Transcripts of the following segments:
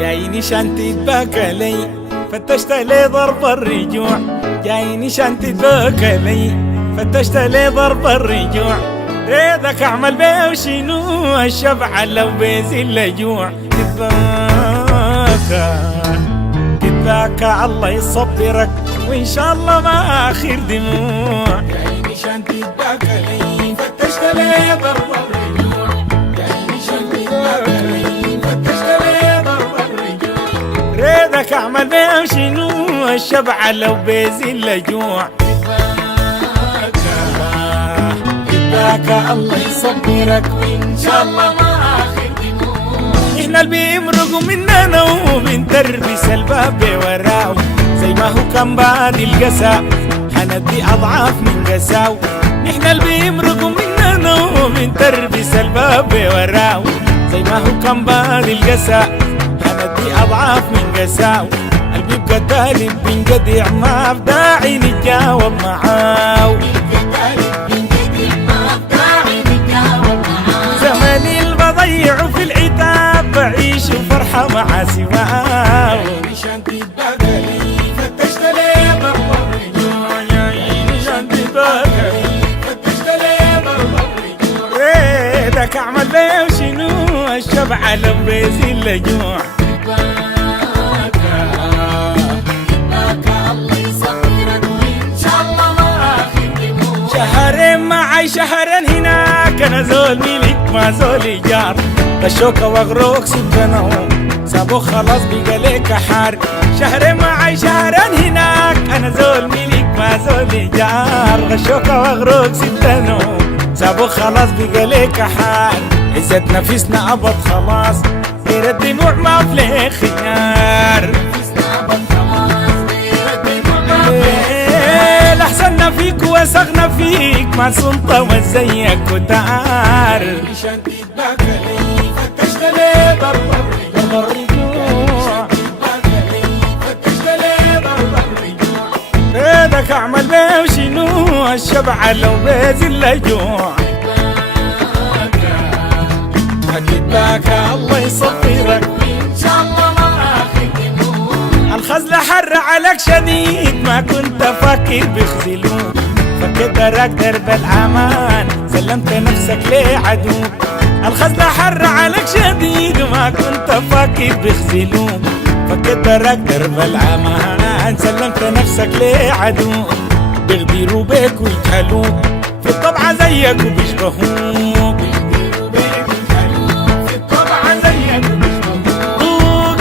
جايني شان تتباكى لي، فتشت لي ضرب الرجوع. جايني شان تتباكى لي، فتشت لي ضرب الرجوع. ريدك اعمل بيه وشنو الشبع لو بيزل الجوع. تتباكى الله يصبرك وان شاء الله ما اخر دموع. جايني شان تتباكى لي، فتشت لي ضرب الرجوع. جايني شان تتباكى لي، فتشت لي ضرب الرجوع. ريدك اعمل بيه وشنو الشبع لو بيزل الجوع. تتباكى الله يصبرك وإن شاء الله ما آخر دموع. احنا اللي بيمرقوا مننا وبنتربس الباب وراو. زي ما هو كان بادي القسا حندي اضعاف من قساو. احنا اللي بيمرقوا مننا وبنتربس الباب وراو. زي ما هو كان بادي القسا حندي اضعاف من قساو. اللي بيبقى تالب بنقدع ما بداعي نتجاوب معاو. زماني اللي بضيعه في العتاب بعيش فرحة مع سواو. جايني شان تتباكى لي، فتشت لي ضرب الرجوع. جايني شان تتباكى لي، فتشت لي ضرب الرجوع. ريدك اعمل بيه وشنو الشبع لو بيزل الجوع. تتباكى الله يصبرك وإن شاء الله ما آخر دموع. شهرين معي شهرين هناك، انا زول ملك ما زول ايجار. غشوك واغروك سبناهم سابوه خلاص بقى ليك حار. شهرين معي شهرين هناك، انا زول ملك ما زول ايجار. غشوك واغروك سبناهم سابوه خلاص بقى ليك حار. عزت نفسنا ابد خلاص غير الدموع ما في خيار. لحسنا فيك وسغنا فيك ما سلطة وزيك وتعار. جايني شان تتباكى لي، فتشت لي ضرب الرجوع. تتباكى لي، فتشت لي ضرب الرجوع. ريدك اعمل بيه وشنو الشبع لو بيزل الجوع. تتباكى الله يصبرك وإن شاء الله ما آخر دموع. الخزلة حر عليك شديد ما كنت فاكر بيخذلوك. فكيت راك درب الأمان سلمت نفسك لعدوك. الخزلة حر عليك شديد ما كنت فاكر بيخذلوك. فكيت راك درب الأمان سلمت نفسك لعدوك. بيغدروا بيك ويجهلوك في الطبع زيك وبيشبهوك.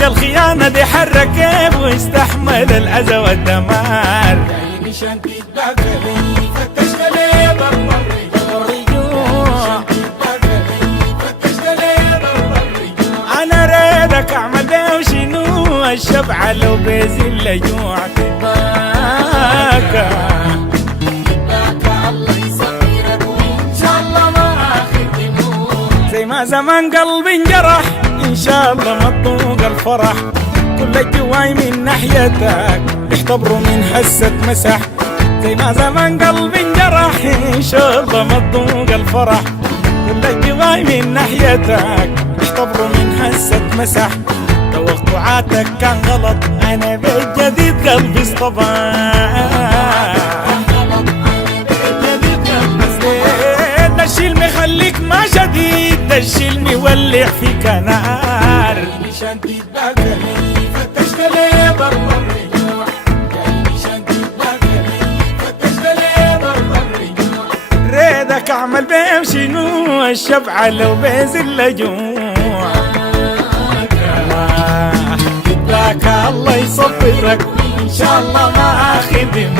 الخيانة دي حركت واستحمل الأذى والدمار. جايني شان تتباكى لي، فتشت لي ضرب الرجوع. تتباكى لي، فتشت لي ضرب الرجوع. أنا ريدك أعمل بيه وشنو الشبع لو بيزل الجوع. تتباكى الله يصبرك وإن شاء الله ما آخر دموع. زي ما زمان قلبي انجرح إن شاء الله ما تطوق الفرح. كل الجواي من ناحيتك يحتبروا من هسة مسح. زي ما زمان قلبي انجرح إن شاء الله ما تطوق الفرح. كل الجواي من ناحيتك يحتبروا من هسة مسح. توقعاتك كان غلط أنا بالجديد قلبي اصطبح. ده الشي المخليك ما شديد، ده الشي المولع فيك نار. جايني شان تتباكى لي، فتشت لي ضرب الرجوع. جايني شان تتباكى لي، فتشت لي ضرب الرجوع. ريدك اعمل بيه وشنو الشبع لو بيزل الجوع. تتباكى الله يصبرك وإن شاء الله ما آخر دموع.